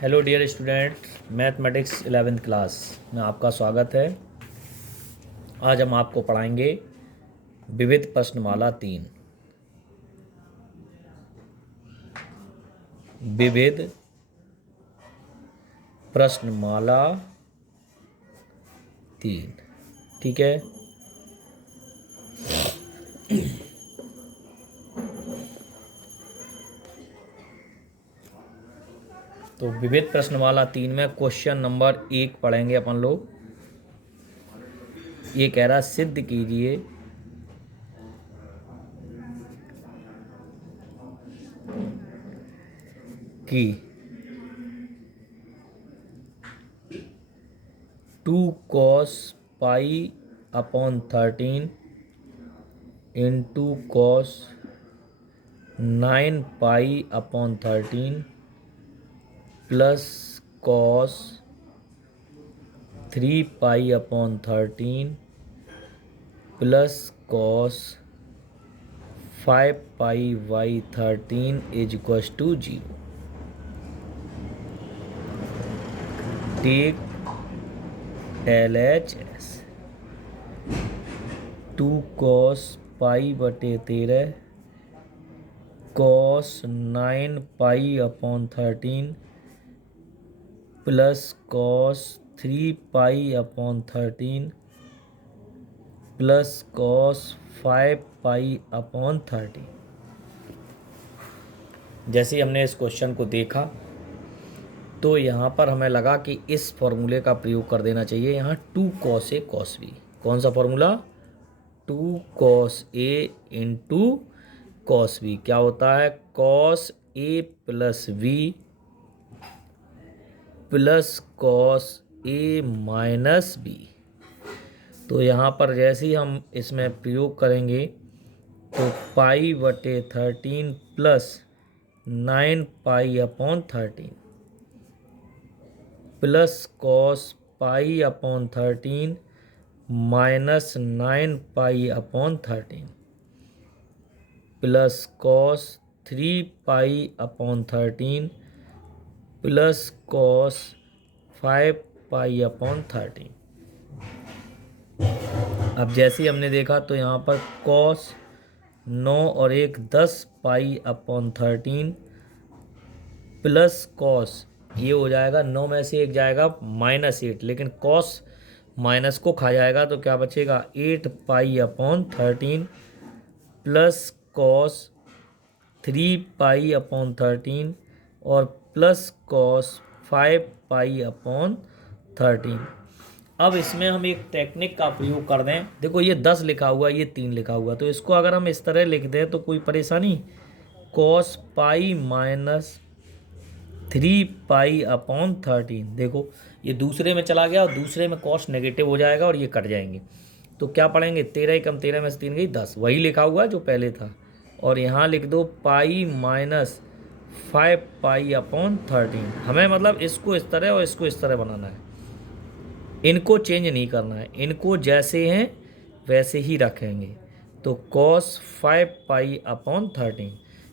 Hello dear student, mathematics 11th class में आपका स्वागत है। आज हम आपको पढ़ाएंगे विविध प्रश्नमाला 3। विविध प्रश्नमाला 3, ठीक है। तो विविध प्रश्नमाला 3 में क्वेश्चन नंबर 1 पढ़ेंगे अपन लोग। ये कह रहा सिद्ध कीजिए कि 2 cos pi upon 13 into cos 9 pi upon 13 plus cos 3 pi upon 13 plus cos 5 pi by 13 is equals to 0। Take LHS 2 cos pi बटे 13 cos 9 pi upon 13 plus cos 3 pi upon 13 plus cos 5 pi upon 13। जैसे ही हमने इस question को देखा तो यहाँ पर हमें लगा कि इस फॉर्मूले का प्रयोग कर देना चाहिए। यहाँ 2 cos A cos B, कौन सा formula? 2 cos A into cos B क्या होता है? cos A plus B plus cos A minus B। तो यहाँ पर जैसे ही हम इसमें प्रयोग करेंगे तो पाई बटे 13 plus 9 pi upon 13 plus cos pi upon 13 minus 9 pi upon 13 plus cos 3 pi upon 13 plus cos 5 pi upon 13। अब जैसे ही हमने देखा तो यहाँ पर cos 9 और 1 10 पाई अपॉन 13 प्लस cos, ये हो जाएगा 9 में से 1 जाएगा -8, लेकिन cos माइनस को खा जाएगा तो क्या बचेगा? 8 पाई upon 13 plus cos 3 pi upon 13 और प्लस cos 5 पाई अपॉन 13। अब इसमें हम एक टेक्निक का प्रयोग कर दें। देखो ये 10 लिखा हुआ, ये 3 लिखा हुआ, तो इसको अगर हम इस तरह लिख दें तो कोई परेशानी? cos pi minus 3 pi upon 13। देखो ये दूसरे में चला गया और दूसरे में cos नेगेटिव हो जाएगा और ये कट जाएंगे। तो क्या पढ़ेंगे? 13 कम 13 में से 3 गई 10, वही लिखा हुआ है जो पहले था। और यहाँ लिख दो पाई माइनस 5 पाई अपॉन 13। हमें मतलब इसको इस तरह और इसको इस तरह बनाना है, इनको चेंज नहीं करना है, इनको जैसे हैं वैसे ही रखेंगे। तो cos 5 पाई अपॉन 13,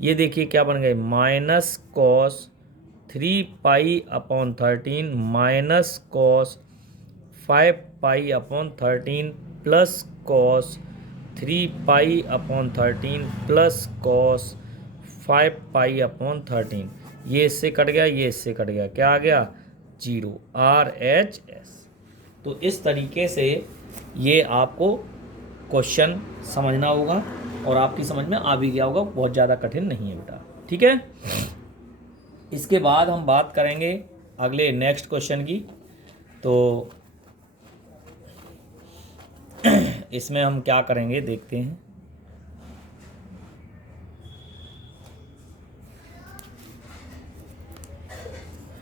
ये देखिए क्या बन गए? Minus cos 3 pi upon 13 minus cos 5 pi upon 13 plus cos 3 pi upon 13 plus cos 5 pi upon 13। ये इससे कट गया, ये इससे कट गया, क्या आ गया? 0, RHS। तो इस तरीके से ये आपको क्वेश्चन समझना होगा और आपकी समझ में आ भी गया होगा, बहुत ज़्यादा कठिन नहीं है बेटा, ठीक है। इसके बाद हम बात करेंगे अगले नेक्स्ट क्वेश्चन की। तो इसमें हम क्या करेंगे देखते हैं।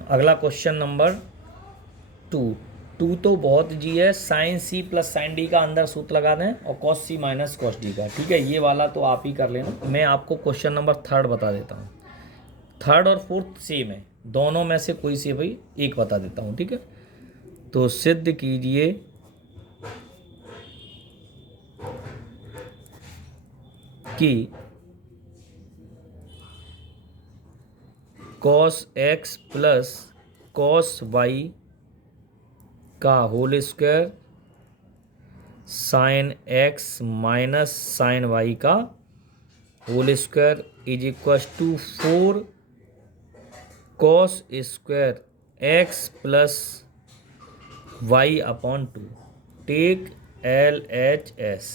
अगला क्वेश्चन नंबर 2 तो बहुत जी है, sine C plus sine D का अंदर सूत्र लगा दें और cos C minus cos D का, ठीक है। ये वाला तो आप ही कर लेना, मैं आपको क्वेश्चन नंबर 3 बता देता हूँ। 3 और 4 सेम है, दोनों में से कोई से भाई एक बता देता हूँ, ठीक है। तो सिद्ध कीजिए कि cos x plus cos y का whole square sine x minus sine y का whole square is equal to 4 cos square x plus y upon 2। Take LHS।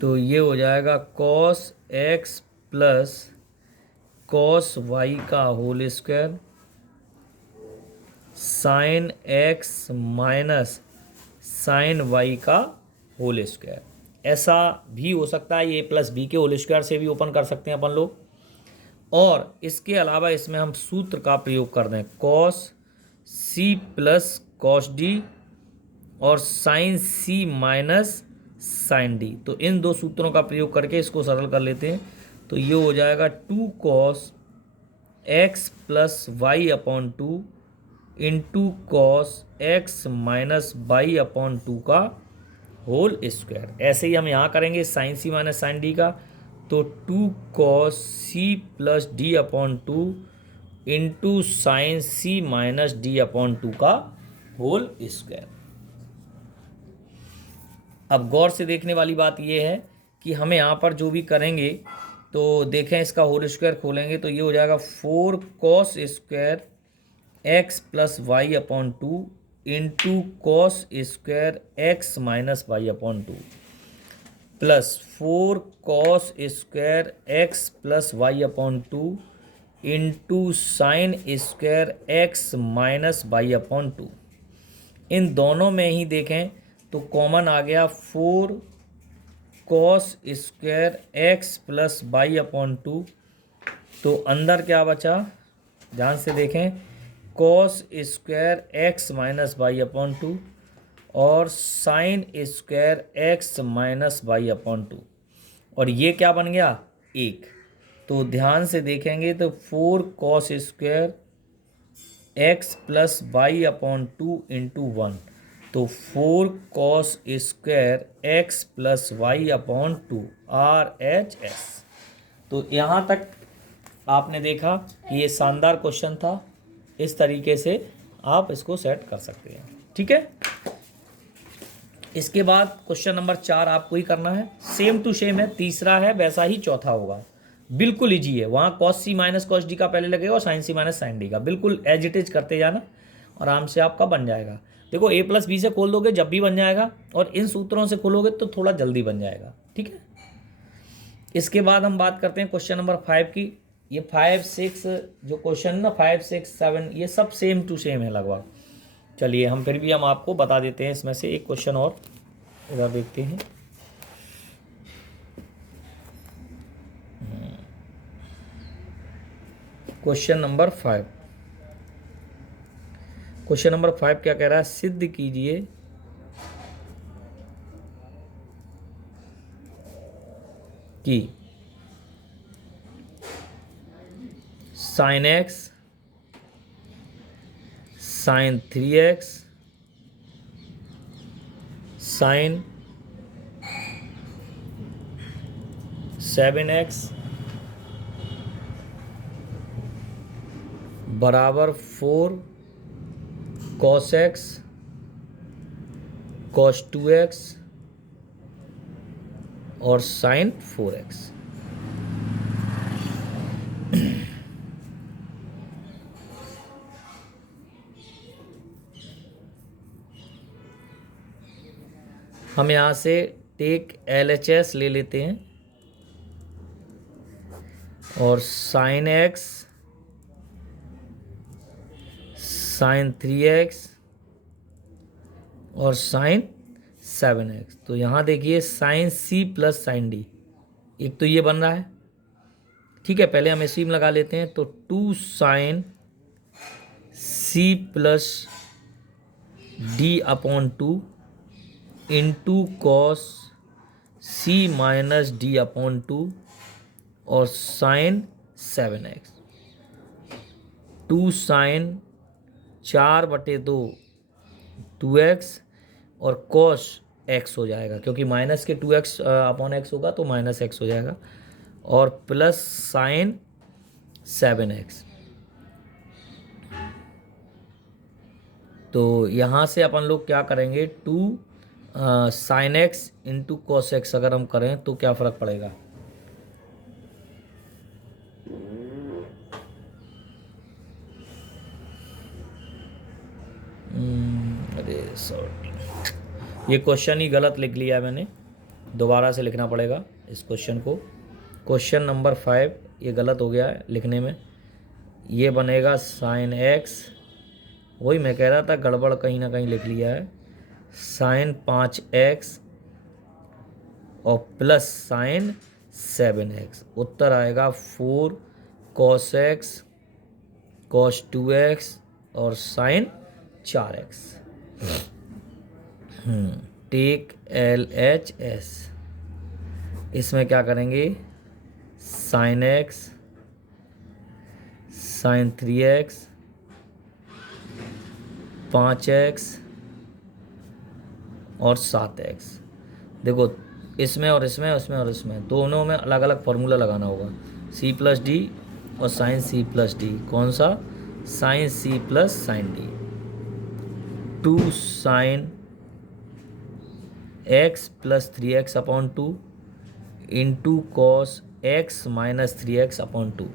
तो ये हो जाएगा cos x plus cos y का whole square sine x minus sine y का whole square. ऐसा भी हो सकता है, ये प्लस बी के होल स्क्वायर से भी ओपन कर सकते हैं अपन लोग। और इसके अलावा इसमें हम सूत्र का प्रयोग कर दें, कॉस सी प्लस कॉस डी और साइन सी माइनस साइन डी। तो इन दो सूत्रों का प्रयोग करके इसको सरल कर लेते हैं। तो ये हो जाएगा 2 cos x plus y upon 2 into cos x minus y upon 2 का होल स्क्वायर। ऐसे ही हम यहाँ करेंगे साइन सी माइनस साइन डी का। तो 2 कॉस सी plus D upon 2 into sine सी माइनस डी अपॉन 2 का होल स्क्वायर। अब गौर से देखने वाली बात यह है कि हमें यहाँ पर जो भी करेंगे तो देखें, इसका होल स्क्वायर खोलेंगे तो ये हो जाएगा 4 cos square x plus y upon 2 into cos square x minus y upon 2 plus 4 cos square x plus y upon 2 into sine square x minus y upon 2। इन दोनों में ही देखें तो कॉमन आ गया 4 cos square x plus y upon 2। तो अंदर क्या बचा, ध्यान से देखें, cos square x minus y upon 2 और sine square x minus y upon 2। और ये क्या बन गया, 1। तो ध्यान से देखेंगे तो 4 cos square x plus y upon 2 into 1। तो 4 cos square x plus y upon 2 RHS। तो यहाँ तक आपने देखा कि ये शानदार क्वेश्चन था। इस तरीके से आप इसको सेट कर सकते हैं, ठीक है। इसके बाद क्वेश्चन नंबर 4 आपको ही करना है, सेम टू सेम है, तीसरा है वैसा ही चौथा होगा, बिल्कुल इजी है। वहाँ cos C minus cos D का पहले लगेगा और साइन सी माइनस साइन डी का, बिल्कुल एज इट इज करते जाना, आराम से आपका बन जाएगा। देखो A प्लस बी से खोल दोगे जब भी बन जाएगा, और इन सूत्रों से खोलोगे तो थोड़ा जल्दी बन जाएगा, ठीक है। इसके बाद हम बात करते हैं क्वेश्चन नंबर 5 की। ये 5, 6 जो क्वेश्चन ना 5, 6, 7 ये सब सेम टू सेम है लगभग। चलिए हम फिर भी हम आपको बता देते हैं इसमें से एक क्वेश्चन और इधर देखते हैं। क्वेश्चन नंबर 5, क्वेश्चन नंबर 5 क्या कह रहा है, सिद्ध कीजिए कि sine x sign 3x sign 7x बराबर 4 कॉस एक्स कॉस 2x और साइन 4x। हम यहाँ से टेक LHS ले लेते हैं और साइन एक्स साइन 3x और साइन 7x। तो यहाँ देखिए sine C plus sine D, एक तो ये बन रहा है, ठीक है। पहले हम इसी में लगा लेते हैं, तो 2 sine C plus D upon 2 into cos C minus D upon 2 और साइन 7x। 2 साइन 4/2 2x और कॉस x हो जाएगा, क्योंकि माइनस के 2x अपॉन x होगा तो माइनस x हो जाएगा। और प्लस साइन 7x। तो यहाँ से अपन लोग क्या करेंगे, 2 sine x into cos x अगर हम करें तो क्या फ़र्क पड़ेगा। अरे सॉरी, ये क्वेश्चन ही गलत लिख लिया मैंने, दोबारा से लिखना पड़ेगा इस क्वेश्चन को। क्वेश्चन नंबर 5 ये गलत हो गया है लिखने में। ये बनेगा साइन एक्स, वही मैं कह रहा था गड़बड़ कहीं ना कहीं लिख लिया है, साइन 5x और प्लस साइन 7x। उत्तर आएगा 4 cos x cos 2x और साइन 4x। Take LHS। इसमें क्या करेंगे, sign x sign 3x 5x और 7x। देखो इसमें और इसमें, उसमें और इसमें, दोनों में अलग अलग फार्मूला लगाना होगा, c प्लस डी और साइन c प्लस डी। कौन सा, sine c plus sine D. 2 sine x plus 3x upon 2 into cos x minus 3x upon 2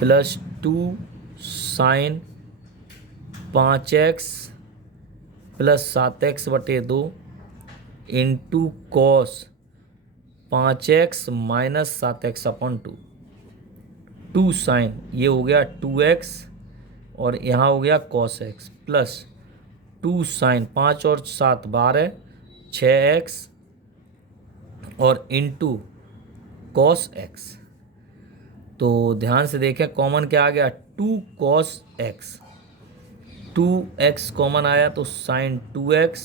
plus 2 sine 5x plus 7x बटे 2 into cos 5x minus 7x upon 2। 2 sine, ये हो गया 2x और यहाँ हो गया कॉस x प्लस 2 साइन 5 और 7 12 6x और इंटू कॉस x। तो ध्यान से देखें कॉमन क्या आ गया, 2 कॉस x, 2x कॉमन आया तो साइन 2x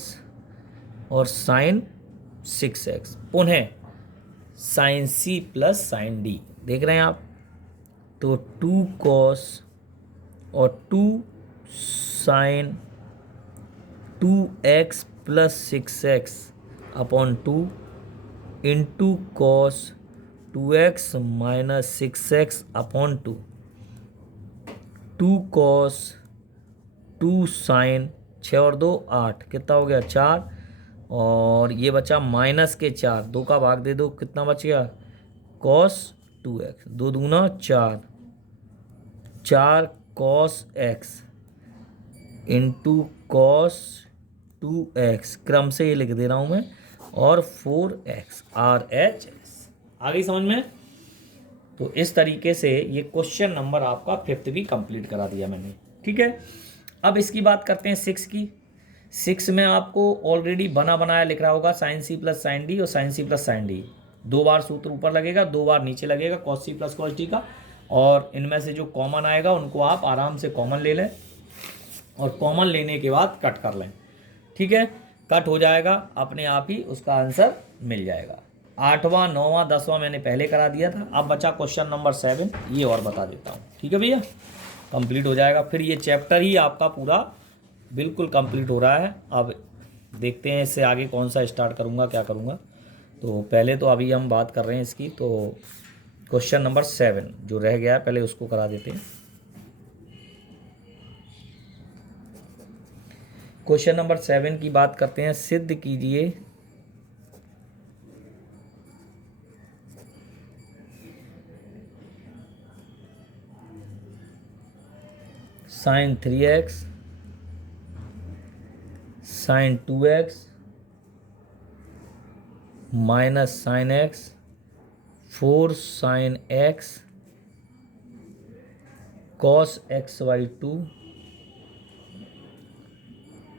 और साइन 6x। पुनः sine c plus sine d, देख रहे हैं आप, तो 2 कॉस और 2 sine 2x plus 6x upon 2 into cos 2x minus 6x upon 2। 2 cos 2 sine 6 और 2 8, कितना हो गया 4, और ये बचा माइनस के 4, 2 का भाग दे दो कितना बच गया, कॉस 2x, 2 दूना 4, 4 cos x into cos 2x, क्रम से ये लिख दे रहा हूँ मैं, और 4x RHS। आ गई समझ में। तो इस तरीके से ये क्वेश्चन नंबर आपका 5th भी कंप्लीट करा दिया मैंने, ठीक है। अब इसकी बात करते हैं 6 की। 6 में आपको ऑलरेडी बना बनाया लिख रहा होगा, sine c plus sine D और sine c plus sine D. 2 बार सूत्र ऊपर लगेगा, 2 बार नीचे लगेगा cos c plus cos D का, और इनमें से जो कॉमन आएगा उनको आप आराम से कॉमन ले लें और कॉमन लेने के बाद कट कर लें, ठीक है। कट हो जाएगा अपने आप ही, उसका आंसर मिल जाएगा। 8वां 9वां 10वां मैंने पहले करा दिया था। अब बचा क्वेश्चन नंबर 7, ये और बता देता हूँ, ठीक है भैया, कंप्लीट हो जाएगा। फिर ये चैप्टर ही आपका पूरा बिल्कुल कंप्लीट हो रहा है। अब देखते हैं इससे आगे कौन सा स्टार्ट करूँगा, क्या करूँगा। तो पहले तो अभी हम बात कर रहे हैं इसकी, तो क्वेश्चन नंबर 7 जो रह गया है पहले उसको करा देते हैं। क्वेश्चन नंबर 7 की बात करते हैं। सिद्ध कीजिए sine 3x sine 2x minus sine x 4 sine x cos x/2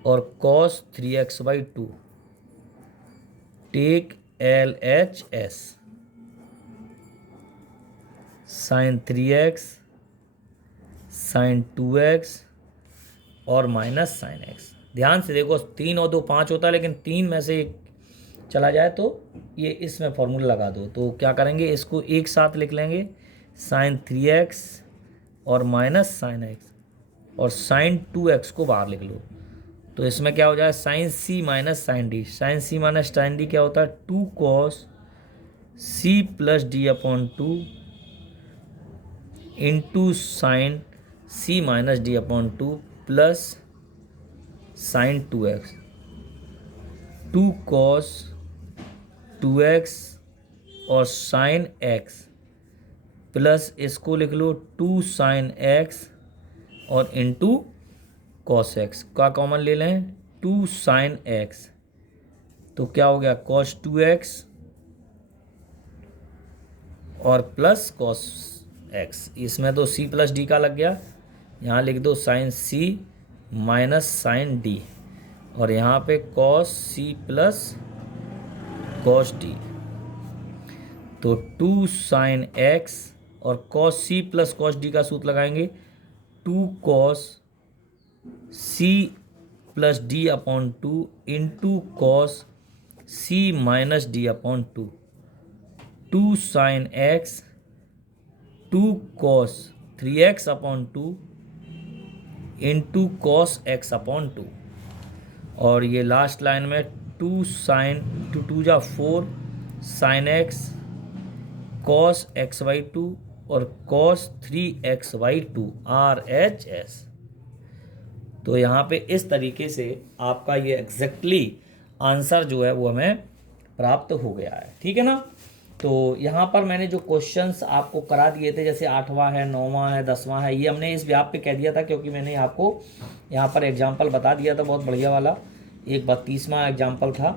और cos 3x/2। Take LHS। Sine 3x sine 2x और माइनस साइन x। ध्यान से देखो, 3 और 2 5 होता है, लेकिन 3 में से एक चला जाए तो ये इसमें फॉर्मूला लगा दो। तो क्या करेंगे, इसको एक साथ लिख लेंगे, साइन 3x और माइनस साइन x, और साइन 2x को बाहर लिख लो। तो इसमें क्या हो जाए, sine c minus sine d. Sine c minus sine d क्या होता है, 2 कॉस सी plus D upon two into sine सी minus D upon two plus sine 2x, 2 cos 2x और साइन x प्लस इसको लिख लो 2 साइन x और into cos x का common ले लें 2 साइन x, तो क्या हो गया कॉस 2x और प्लस कॉस x। इसमें तो c प्लस डी का लग गया, यहाँ लिख दो sine c minus sine D और यहाँ पे cos c plus cos D, तो 2 साइन x और cos c plus cos D का सूत्र लगाएंगे 2 cos c plus D upon 2 into cos c minus D upon 2, 2 sine x 2 cos 3x upon 2 into cos x upon 2 और ये last line में 2 sign 2 जा 4 sine x cos x by 2 और cos 3x by 2 RHS। तो यहाँ पे इस तरीके से आपका ये एग्जैक्टली आंसर जो है वो हमें प्राप्त हो गया है। ठीक है ना। तो यहाँ पर मैंने जो क्वेश्चंस आपको करा दिए थे, जैसे 8वां है, 9वां है, 10वां है, ये हमने इस व्याप पे कह दिया था क्योंकि मैंने आपको यहाँ पर एग्जाम्पल बता दिया था बहुत बढ़िया वाला। एक 32वां एग्जाम्पल था,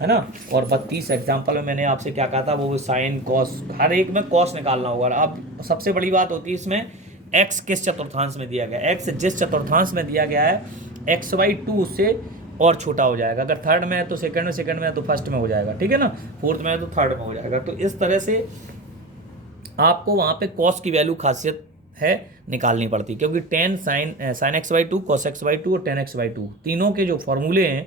है ना, और 32 एग्जाम्पल में मैंने आपसे क्या कहा था, वो साइन कॉस, हर एक में कॉस निकालना होगा। अब सबसे बड़ी बात होती है इसमें एक्स किस चतुर्थांश में दिया गया है। एक्स जिस चतुर्थांश में दिया गया है XY2 उससे और छोटा हो जाएगा। अगर थर्ड में है तो सेकंड में है तो फर्स्ट में हो जाएगा। ठीक है ना, फोर्थ में है तो थर्ड में हो जाएगा। तो इस तरह से आपको वहाँ पे कॉस की वैल्यू खासियत है निकालनी पड़ती, क्योंकि ten sign XY2 cos XY2 और टेन XY2 तीनों के जो फॉर्मूले हैं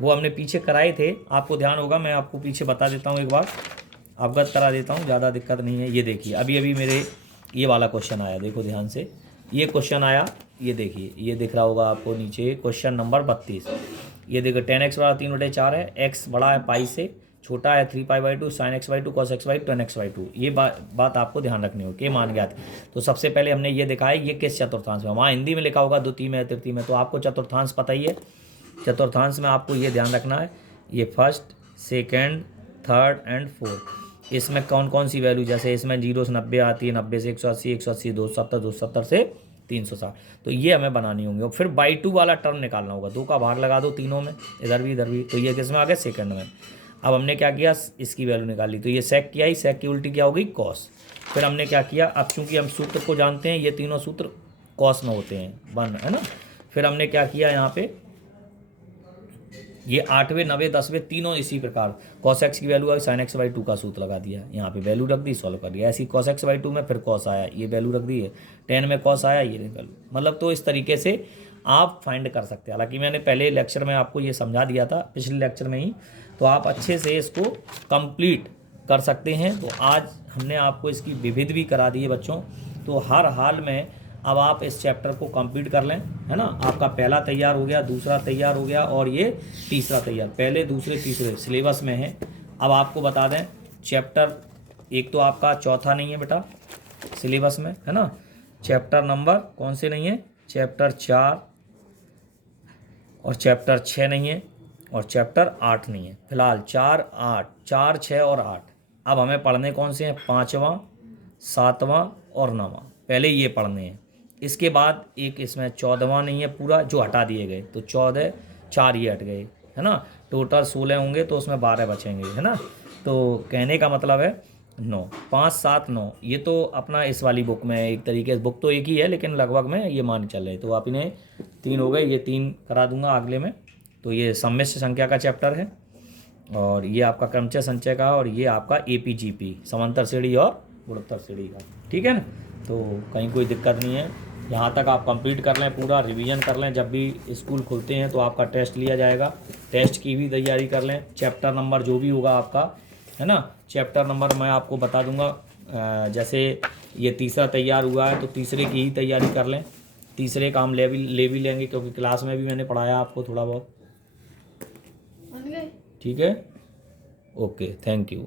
वो हमने पीछे कराए थे। आपको ध्यान होगा, मैं आपको पीछे बता देता हूँ, एक बार अवगत करा देता हूँ, ज़्यादा दिक्कत नहीं है। ये देखिए अभी मेरे ये वाला क्वेश्चन आया, देखो ध्यान से, ये क्वेश्चन आया, ये देखिए, ये दिख रहा होगा आपको नीचे क्वेश्चन नंबर 32। ये देखो 10x बड़ा 3/4 है, x बड़ा है पाई से, छोटा है 3π/2, sign XY2 cos XY2 ten XY2। ये बात आपको ध्यान रखनी होगी कि मान गया था। तो सबसे पहले हमने ये दिखाया ये किस चतुर्थांश में, वहाँ हिंदी में लिखा होगा द्वितीय में तृतीय में, तो आपको चतुर्थांश पता ही है। चतुर्थांश में आपको ये ध्यान रखना है, ये first, second, third and fourth, इसमें कौन कौन सी वैल्यू, जैसे इसमें 0 से 90 आती है, 90 से 180, 180 270, 270 से 360, तो ये हमें बनानी होंगी। और फिर बाई 2 वाला टर्म निकालना होगा, 2 का भाग लगा दो तीनों में, इधर भी, तो ये किस में आ गया, सेकंड में। अब हमने क्या किया, इसकी वैल्यू निकाली, तो ये सेक किया ही, सेक की उल्टी क्या हो गई, कॉस। फिर हमने क्या किया, अब चूंकि हम सूत्र को जानते हैं, ये तीनों सूत्र कॉस में होते हैं, वन, है ना। फिर हमने क्या किया, यहाँ पे ये 8वें 9वें 10वें तीनों इसी प्रकार, cos x की वैल्यू आई, sin x/2 का सूत्र लगा दिया, यहाँ पे वैल्यू रख दी, सॉल्व कर दिया। ऐसी cos x/2 में फिर cos आया, ये वैल्यू रख दी है, 10 में cos आया, ये वैल्यू, मतलब तो इस तरीके से आप फाइंड कर सकते हैं। हालांकि मैंने पहले लेक्चर में आपको ये समझा दिया था, पिछले लेक्चर में ही, तो आप अच्छे से इसको कंप्लीट कर सकते हैं। तो आज हमने आपको इसकी विविध भी करा दी है बच्चों, तो हर हाल में अब आप इस चैप्टर को कंप्लीट कर लें, है ना। आपका पहला तैयार हो गया, दूसरा तैयार हो गया और ये तीसरा तैयार, पहले दूसरे तीसरे सिलेबस में है। अब आपको बता दें, चैप्टर एक तो आपका चौथा नहीं है बेटा सिलेबस में, है ना। चैप्टर नंबर कौन से नहीं है, चैप्टर 4 और चैप्टर 6 नहीं है और चैप्टर 8 नहीं है। फिलहाल 4, 8, 4, 6 और 8। अब हमें पढ़ने कौन से हैं, 5वां, 7वां और 9वां, पहले ये पढ़ने हैं। इसके बाद एक इसमें 14वां नहीं है पूरा, जो हटा दिए गए, तो 14, 4 ये हट गए, है ना। टोटल 16 होंगे तो उसमें 12 बचेंगे, है ना। तो कहने का मतलब है 9, 5, 7, 9, ये तो अपना इस वाली बुक में एक तरीके से, बुक तो एक ही है लेकिन लगभग में ये मान चल रहे। तो आप इन्हें 3 हो गए, ये 3 करा दूंगा अगले में। तो ये सम्मिश्र संख्या का चैप्टर है और ये आपका क्रमचय संचय का, और ये आपका APGP समांतर श्रेणी और गुणोत्तर श्रेणी का। ठीक है ना। तो कहीं कोई दिक्कत नहीं है, यहाँ तक आप कंप्लीट कर लें, पूरा रिवीजन कर लें। जब भी स्कूल खुलते हैं तो आपका टेस्ट लिया जाएगा, टेस्ट की भी तैयारी कर लें। चैप्टर नंबर जो भी होगा आपका, है ना, चैप्टर नंबर मैं आपको बता दूंगा। जैसे ये तीसरा तैयार हुआ है तो तीसरे की ही तैयारी कर लें, तीसरे का हम ले भी लेंगे क्योंकि क्लास में भी मैंने पढ़ाया आपको थोड़ा बहुत। ठीक है, ओके, थैंक यू।